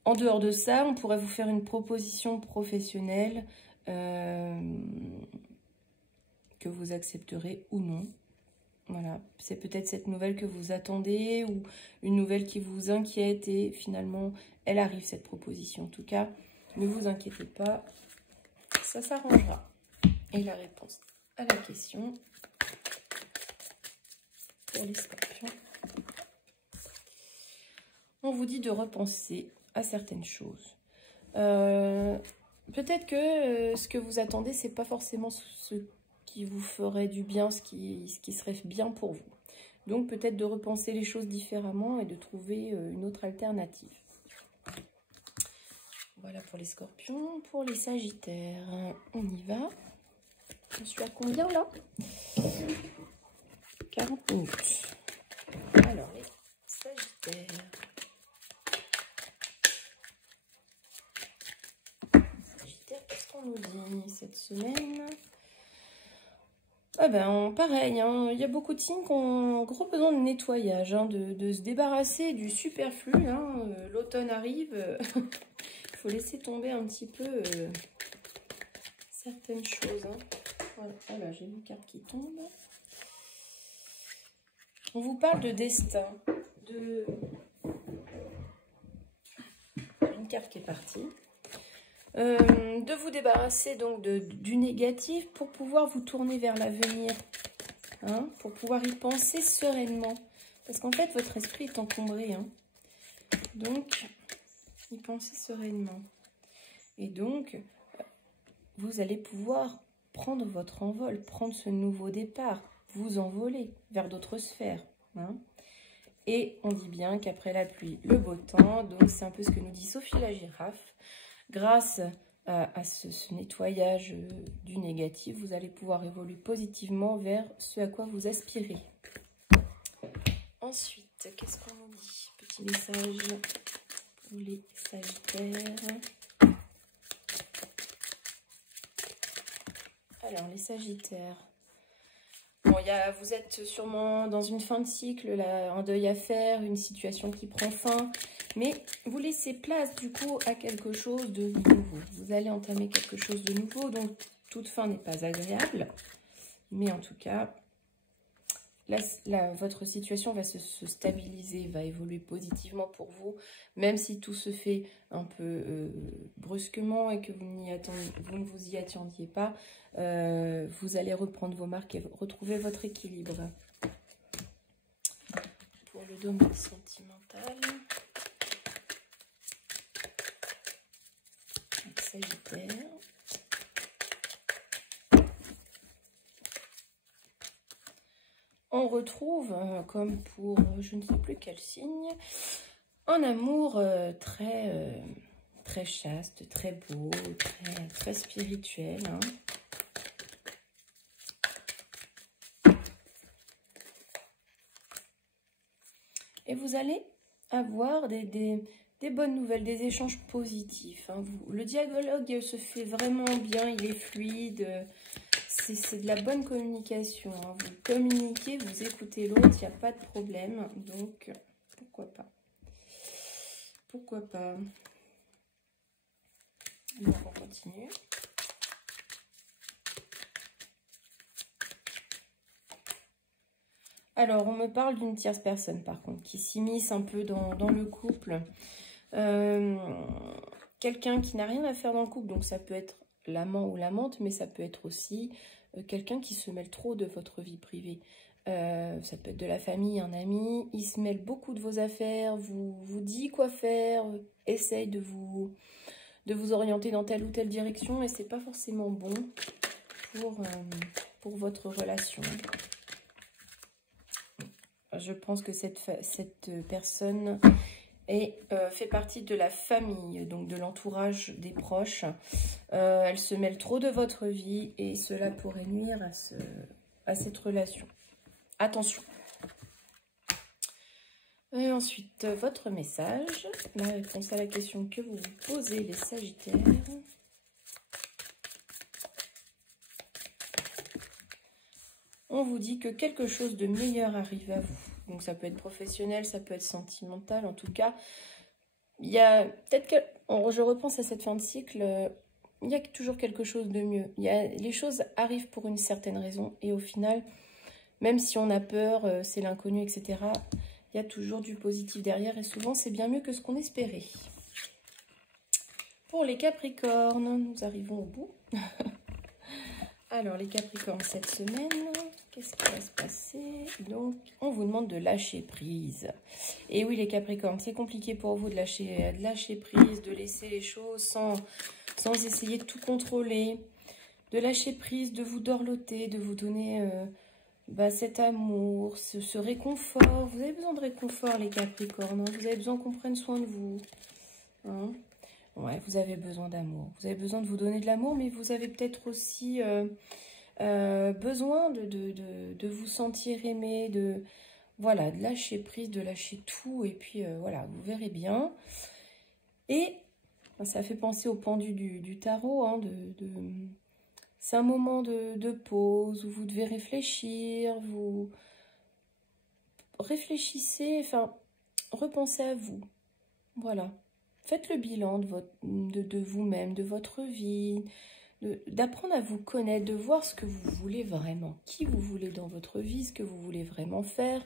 En dehors de ça, on pourrait vous faire une proposition professionnelle que vous accepterez ou non. Voilà, c'est peut-être cette nouvelle que vous attendez ou une nouvelle qui vous inquiète et finalement, elle arrive, cette proposition. En tout cas, ne vous inquiétez pas, ça s'arrangera. Et la réponse à la question pour les scorpions, on vous dit de repenser à certaines choses. Peut-être que ce que vous attendez, c'est pas forcément ce qui vous ferait du bien, ce qui serait bien pour vous. Donc peut-être de repenser les choses différemment et de trouver une autre alternative. Voilà pour les scorpions. Pour les sagittaires, on y va. Je suis à combien là? 40 minutes. Alors les sagittaires. Sagittaire, qu'est-ce qu'on nous dit cette semaine? Ah ben, pareil, hein, il y a beaucoup de signes qui ont gros besoin de nettoyage, hein, de se débarrasser du superflu. Hein, l'automne arrive, il faut laisser tomber un petit peu certaines choses. Hein. Voilà, j'ai une carte qui tombe. On vous parle de destin, une carte qui est partie. De vous débarrasser donc du négatif pour pouvoir vous tourner vers l'avenir, hein, pour pouvoir y penser sereinement. Parce qu'en fait, votre esprit est encombré. Hein. Donc, y penser sereinement. Et donc, vous allez pouvoir prendre votre envol, prendre ce nouveau départ, vous envoler vers d'autres sphères. Hein. Et on dit bien qu'après la pluie, le beau temps. Donc, c'est un peu ce que nous dit Sophie la girafe. Grâce à ce nettoyage du négatif, vous allez pouvoir évoluer positivement vers ce à quoi vous aspirez. Ensuite, qu'est-ce qu'on nous dit? Petit message pour les sagittaires. Alors, les sagittaires. Bon, vous êtes sûrement dans une fin de cycle, là, un deuil à faire, une situation qui prend fin. Mais vous laissez place, du coup, à quelque chose de nouveau. Vous allez entamer quelque chose de nouveau, donc toute fin n'est pas agréable. Mais en tout cas, votre situation va se stabiliser, va évoluer positivement pour vous. Même si tout se fait un peu brusquement et que vous ne vous y attendiez pas, vous allez reprendre vos marques et retrouver votre équilibre. Pour le domaine sentimental... Sagittaire. On retrouve, comme pour je ne sais plus quel signe, un amour très chaste, très beau, très spirituel. Hein. Et vous allez avoir des bonnes nouvelles, des échanges positifs. Hein. Le dialogue se fait vraiment bien, il est fluide. C'est de la bonne communication. Hein. Vous communiquez, vous écoutez l'autre, il n'y a pas de problème. Donc, pourquoi pas? Pourquoi pas? Donc, on continue. Alors, on me parle d'une tierce personne, par contre, qui s'immisce un peu dans le couple. Quelqu'un qui n'a rien à faire dans le couple, donc ça peut être l'amant ou l'amante, mais ça peut être aussi quelqu'un qui se mêle trop de votre vie privée. Ça peut être de la famille, un ami. Il se mêle beaucoup de vos affaires, vous dit quoi faire, essaye de vous orienter dans telle ou telle direction et c'est pas forcément bon pour votre relation. Je pense que cette personne fait partie de la famille, donc de l'entourage des proches. Elle se mêle trop de votre vie et cela pourrait nuire à cette relation. Attention. Et ensuite, votre message, la réponse à la question que vous vous posez, les Sagittaires. On vous dit que quelque chose de meilleur arrive à vous. Donc ça peut être professionnel, ça peut être sentimental. En tout cas, il y a peut-être que, je repense à cette fin de cycle, il y a toujours quelque chose de mieux. Les choses arrivent pour une certaine raison et au final, même si on a peur, c'est l'inconnu, etc., il y a toujours du positif derrière et souvent c'est bien mieux que ce qu'on espérait. Pour les Capricornes, nous arrivons au bout. Alors les Capricornes cette semaine, qu'est-ce qui va se passer? Donc on vous demande de lâcher prise. Et oui les Capricornes, c'est compliqué pour vous de lâcher prise, de laisser les choses sans essayer de tout contrôler, de lâcher prise, de vous dorloter, de vous donner... cet amour, ce réconfort. Vous avez besoin de réconfort, les Capricornes. Hein. Vous avez besoin qu'on prenne soin de vous. Hein. Ouais, vous avez besoin d'amour. Vous avez besoin de vous donner de l'amour, mais vous avez peut-être aussi besoin de vous sentir aimé, de lâcher prise, de lâcher tout. Et puis, voilà, vous verrez bien. Et ça fait penser au pendu du tarot, hein, c'est un moment de pause où vous devez réfléchir, vous réfléchissez, enfin, repensez à vous. Voilà. Faites le bilan de vous-même, de votre vie, d'apprendre à vous connaître, de voir ce que vous voulez vraiment, qui vous voulez dans votre vie, ce que vous voulez vraiment faire.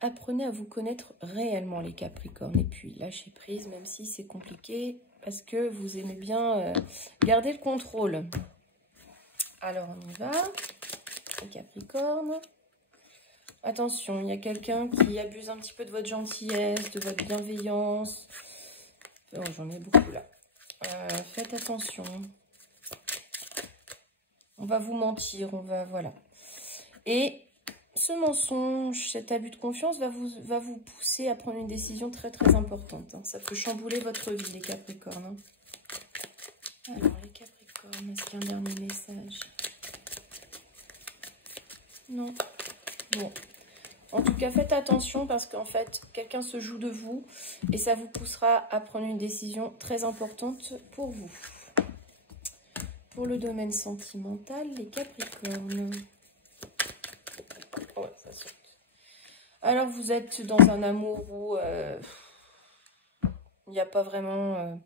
Apprenez à vous connaître réellement, les Capricornes. Et puis, lâchez prise, même si c'est compliqué, parce que vous aimez bien garder le contrôle. Alors, on y va. Les Capricornes. Attention, il y a quelqu'un qui abuse un petit peu de votre gentillesse, de votre bienveillance. Oh, j'en ai beaucoup là. Faites attention. On va vous mentir, voilà. Et ce mensonge, cet abus de confiance va vous pousser à prendre une décision très très importante. Hein. Ça peut chambouler votre vie, les Capricornes. Hein. Alors, les Capricornes, est-ce qu'il y a un dernier message? Non. Bon. En tout cas, faites attention parce qu'en fait, quelqu'un se joue de vous et ça vous poussera à prendre une décision très importante pour vous. Pour le domaine sentimental, les Capricornes. Ouais, ça saute. Alors, vous êtes dans un amour où il n'y a pas vraiment...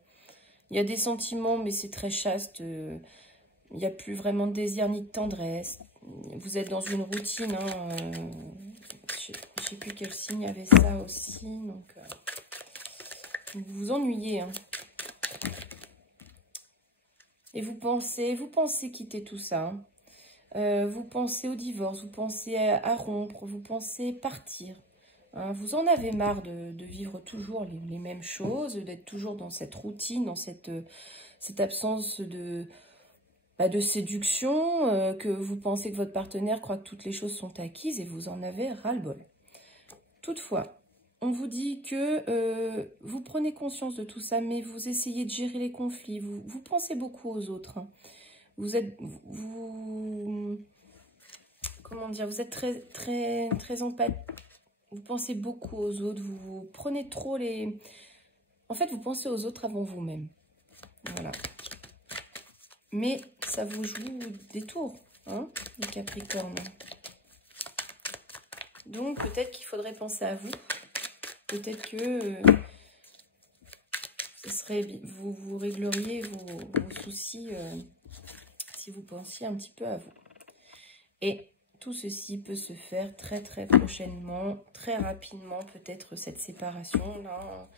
il y a des sentiments, mais c'est très chaste. Il n'y a plus vraiment de désir ni de tendresse. Vous êtes dans une routine. Hein, je ne sais plus quel signe avait ça aussi. Donc, vous vous ennuyez. Hein. Et vous pensez quitter tout ça. Hein. Vous pensez au divorce, vous pensez à rompre, vous pensez partir. Hein. Vous en avez marre de vivre toujours les mêmes choses, d'être toujours dans cette routine, dans cette absence de séduction, que vous pensez que votre partenaire croit que toutes les choses sont acquises et vous en avez ras-le-bol. Toutefois, on vous dit que vous prenez conscience de tout ça, mais vous essayez de gérer les conflits. Vous pensez beaucoup aux autres. Hein. Comment dire, vous êtes très, très, très empathique. Vous pensez beaucoup aux autres. Vous prenez trop les... En fait, vous pensez aux autres avant vous-même. Voilà. Mais ça vous joue des tours, hein, les Capricornes. Donc, peut-être qu'il faudrait penser à vous. Peut-être que ce serait, vous régleriez vos soucis si vous pensiez un petit peu à vous. Et tout ceci peut se faire très très prochainement, très rapidement, peut-être cette séparation-là.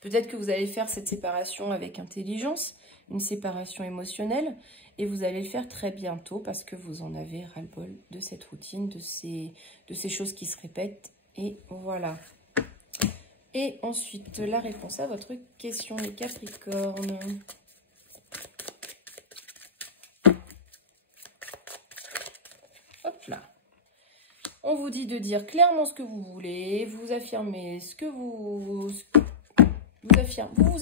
Peut-être que vous allez faire cette séparation avec intelligence, une séparation émotionnelle, et vous allez le faire très bientôt parce que vous en avez ras-le-bol de cette routine, de ces choses qui se répètent, et voilà. Et ensuite, la réponse à votre question, les Capricornes. Hop là. On vous dit de dire clairement ce que vous voulez, vous affirmez ce que vous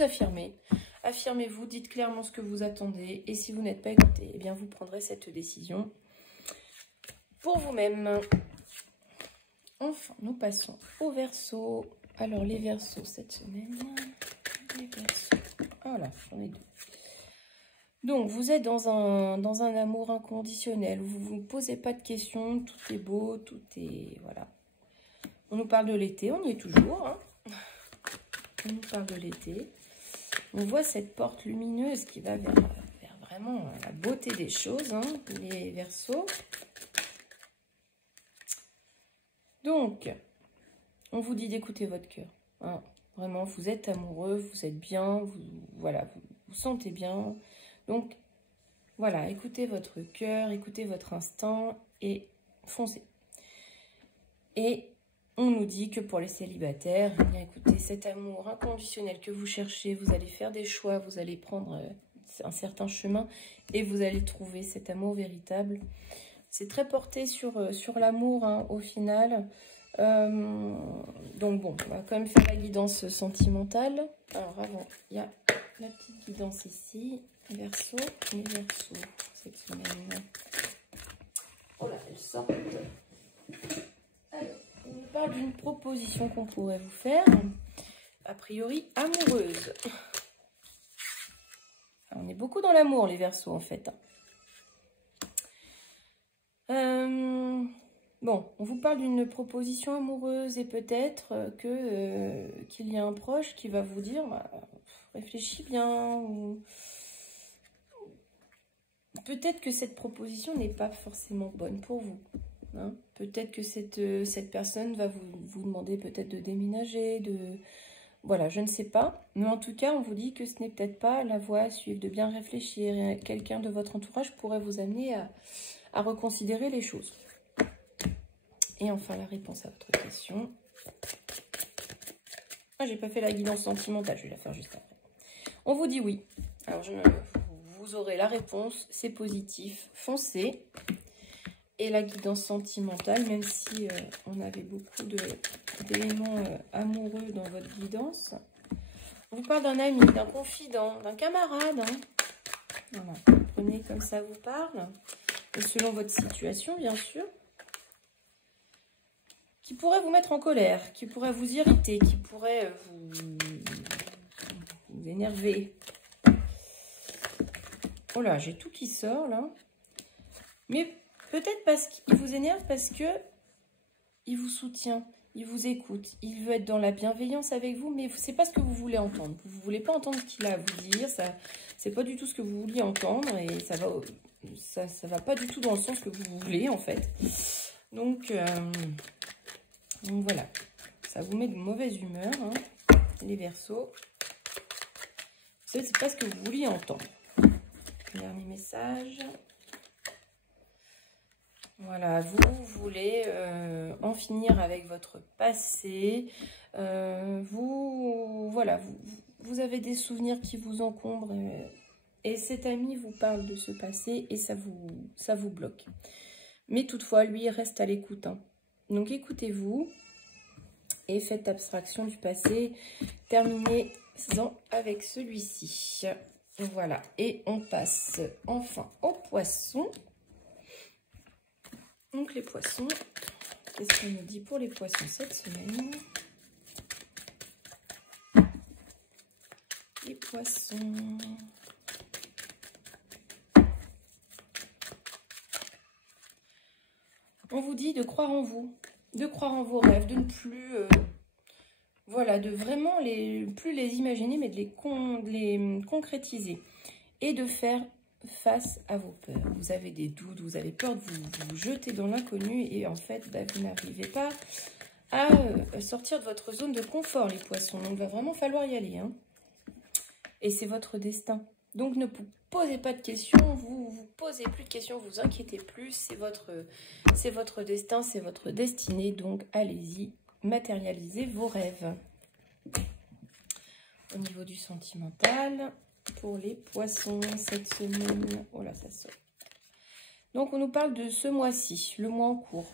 affirmez. Affirmez-vous, dites clairement ce que vous attendez. Et si vous n'êtes pas écouté, eh bien vous prendrez cette décision pour vous-même. Enfin, nous passons au Verseau. Alors, les Verseaux cette semaine. Les Verseaux. Voilà, j'en ai deux. Donc, vous êtes dans un amour inconditionnel. Vous ne vous posez pas de questions. Tout est beau, tout est... Voilà. On nous parle de l'été, on y est toujours. Hein. On nous parle de l'été. On voit cette porte lumineuse qui va vers vraiment la beauté des choses, hein, les Verseaux. Donc, on vous dit d'écouter votre cœur. Hein. Vraiment, vous êtes amoureux, vous êtes bien, voilà, vous sentez bien. Donc, voilà, écoutez votre cœur, écoutez votre instinct et foncez. Et on nous dit que pour les célibataires, eh bien, écoutez, cet amour inconditionnel que vous cherchez, vous allez faire des choix, vous allez prendre un certain chemin et vous allez trouver cet amour véritable. C'est très porté sur l'amour, hein, au final. Donc bon, on va quand même faire la guidance sentimentale. Alors avant, il y a la petite guidance ici. Les Verseaux, cette semaine. Oh là, elles sortent. Alors, on nous parle d'une proposition qu'on pourrait vous faire, a priori amoureuse. Alors, on est beaucoup dans l'amour, les Verseaux, en fait. Bon, on vous parle d'une proposition amoureuse et peut-être qu'il y a un proche qui va vous dire bah, réfléchis bien, ou peut-être que cette proposition n'est pas forcément bonne pour vous. Hein. Peut-être que cette personne va vous demander peut-être de déménager, voilà, je ne sais pas. Mais en tout cas, on vous dit que ce n'est peut-être pas la voie à suivre, de bien réfléchir. Quelqu'un de votre entourage pourrait vous amener à reconsidérer les choses. Et enfin, la réponse à votre question. Ah, j'ai pas fait la guidance sentimentale, je vais la faire juste après. On vous dit oui. Alors, vous aurez la réponse, c'est positif, foncez. Et la guidance sentimentale, même si on avait beaucoup d'éléments amoureux dans votre guidance, on vous parle d'un ami, d'un confident, d'un camarade. Hein. Voilà, prenez comme ça vous parle. Et selon votre situation, bien sûr. Qui pourrait vous mettre en colère, qui pourrait vous irriter, qui pourrait vous énerver. Oh là, j'ai tout qui sort, là. Mais peut-être parce qu'il vous énerve, parce que il vous soutient, il vous écoute, il veut être dans la bienveillance avec vous, mais c'est pas ce que vous voulez entendre. Vous voulez pas entendre ce qu'il a à vous dire, ça, c'est pas du tout ce que vous vouliez entendre, et ça va pas du tout dans le sens que vous voulez, en fait. Donc voilà, ça vous met de mauvaise humeur, hein, les Verseaux. C'est pas ce que vous vouliez entendre. Dernier message. Voilà, vous voulez en finir avec votre passé. Vous avez des souvenirs qui vous encombrent. Et cet ami vous parle de ce passé et ça vous bloque. Mais toutefois, lui, il reste à l'écoute. Hein. Donc, écoutez-vous et faites abstraction du passé. Terminez-en avec celui-ci. Voilà. Et on passe enfin aux poissons. Donc, les poissons. Qu'est-ce qu'on nous dit pour les poissons cette semaine? Les poissons. On vous dit de croire en vous, de croire en vos rêves, de ne plus, voilà, de vraiment plus les imaginer, mais de les concrétiser. Et de faire face à vos peurs. Vous avez des doutes, vous avez peur de vous jeter dans l'inconnu et en fait, bah, vous n'arrivez pas à sortir de votre zone de confort, les poissons. Donc, il va vraiment falloir y aller. Hein. Et c'est votre destin. Donc, ne vous posez pas de questions, vous posez plus de questions, vous inquiétez plus. C'est votre destin, c'est votre destinée. Donc, allez-y, matérialisez vos rêves. Au niveau du sentimental, pour les poissons, cette semaine, oh là, ça sort. Donc, on nous parle de ce mois-ci, le mois en cours.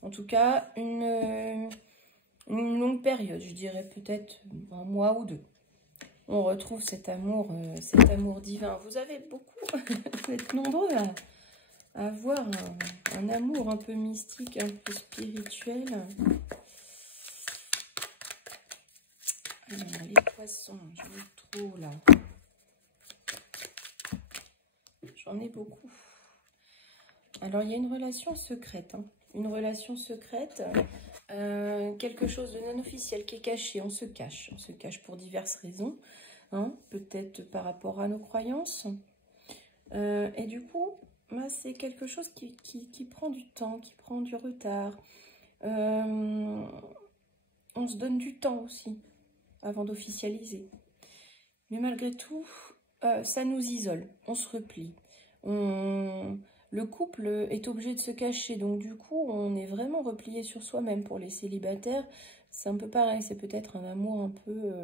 En tout cas, une longue période, je dirais peut-être un mois ou deux. On retrouve cet amour divin. Vous avez beaucoup, vous êtes nombreux à avoir un amour un peu mystique, un peu spirituel. Alors, les poissons, j'en ai trop là. J'en ai beaucoup. Alors, il y a une relation secrète, hein. Une relation secrète, quelque chose de non officiel qui est caché. On se cache pour diverses raisons, hein, peut-être par rapport à nos croyances. Et du coup, bah, c'est quelque chose qui prend du temps, qui prend du retard. On se donne du temps aussi avant d'officialiser. Mais malgré tout, ça nous isole, on se replie. Le couple est obligé de se cacher, donc du coup, on est vraiment replié sur soi-même. Pour les célibataires, c'est un peu pareil, c'est peut-être un amour un peu,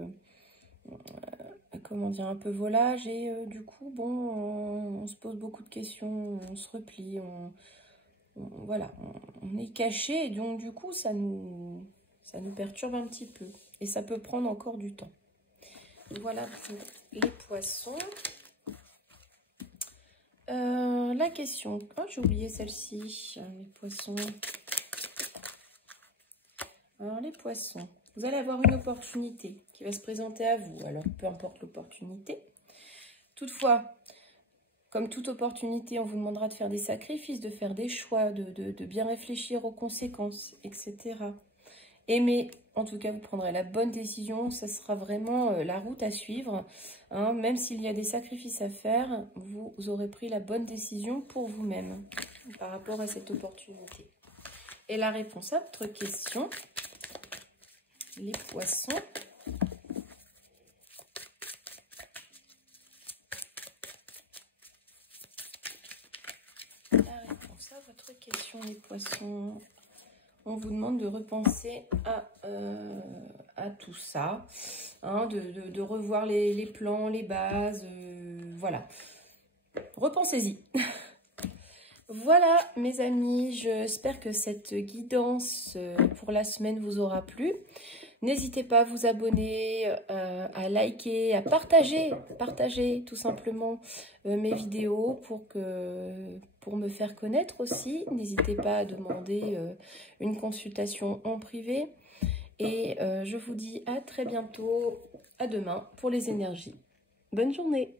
comment dire, un peu volage, et du coup, bon, on se pose beaucoup de questions, on se replie, voilà, on est caché, et donc du coup, ça nous perturbe un petit peu, et ça peut prendre encore du temps. Voilà pour les poissons. La question, oh, j'ai oublié celle-ci, les poissons. Alors les poissons, vous allez avoir une opportunité qui va se présenter à vous, alors peu importe l'opportunité. Toutefois, comme toute opportunité, on vous demandera de faire des sacrifices, de faire des choix, de bien réfléchir aux conséquences, etc. Mais en tout cas, vous prendrez la bonne décision. Ça sera vraiment la route à suivre. Hein. Même s'il y a des sacrifices à faire, vous aurez pris la bonne décision pour vous-même par rapport à cette opportunité. Et la réponse à votre question, les poissons. La réponse à votre question, les poissons. On vous demande de repenser à tout ça, hein, de revoir les plans, les bases, voilà. Repensez-y. Voilà, mes amis, j'espère que cette guidance pour la semaine vous aura plu. N'hésitez pas à vous abonner, à liker, à partager tout simplement mes vidéos pour me faire connaître aussi. N'hésitez pas à demander une consultation en privé. Et je vous dis à très bientôt, à demain pour les énergies. Bonne journée!